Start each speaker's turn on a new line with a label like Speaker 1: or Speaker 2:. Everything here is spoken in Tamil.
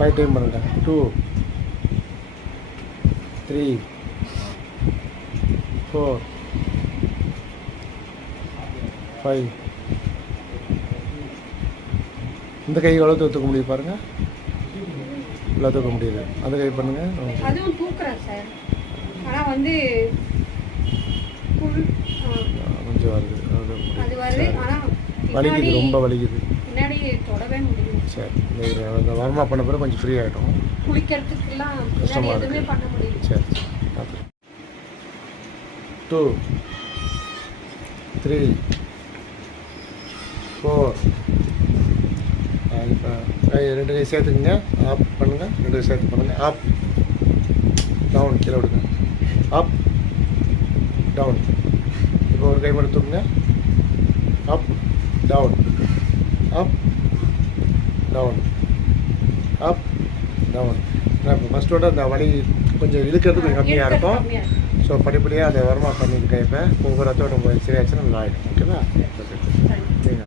Speaker 1: ஃபைவ் டைம் பண்ணுங்க டூ த்ரீ ஃபோர் ஃபைவ் இந்த கை எவ்வளோ தூக்க முடியும் பாருங்க? இவ்வளோ தூக்க முடியுது. அந்த கை பண்ணுங்க. ம்.
Speaker 2: அதுவும் தூக்குறேன் சார். ஆனா வந்து
Speaker 1: கொஞ்சம் வருது. அது வலிக்குது ரொம்ப வலிக்குது.
Speaker 2: முடியும்
Speaker 1: சரி இந்த வார்ம் பண்ண பிறகு கொஞ்சம் ஃப்ரீ ஆகிடும்
Speaker 2: குளிக்கிறதுக்குலாம்
Speaker 1: கஷ்டமா
Speaker 2: பின்னாடி எதுவுமே
Speaker 1: இருக்கு.
Speaker 2: பண்ண முடியும்
Speaker 1: சரி பார்த்து டூ த்ரீ ஃபோர் இப்போ ரெண்டு கை சேர்த்துக்குங்க. ஆப் பண்ணுங்கள் ரெண்டு கை சேர்த்து பண்ணுங்கள் ஆப் டவுன் கீழே விடுங்க. அப் டவுன் இப்போ ஒரு கை மட்டும் தூக்குங்க. Up down up down up down இப்போ ஃபஸ்ட்டோட அந்த வலி கொஞ்சம் இழுக்கிறது கொஞ்சம் கம்மியாக இருக்கும். ஸோ படிப்படியாக அதை வருமா பண்ணியிருக்கேன் இப்போ ஒவ்வொரு நம்ம சரியாச்சுன்னா நல்லா ஆகிடும் ஓகேவா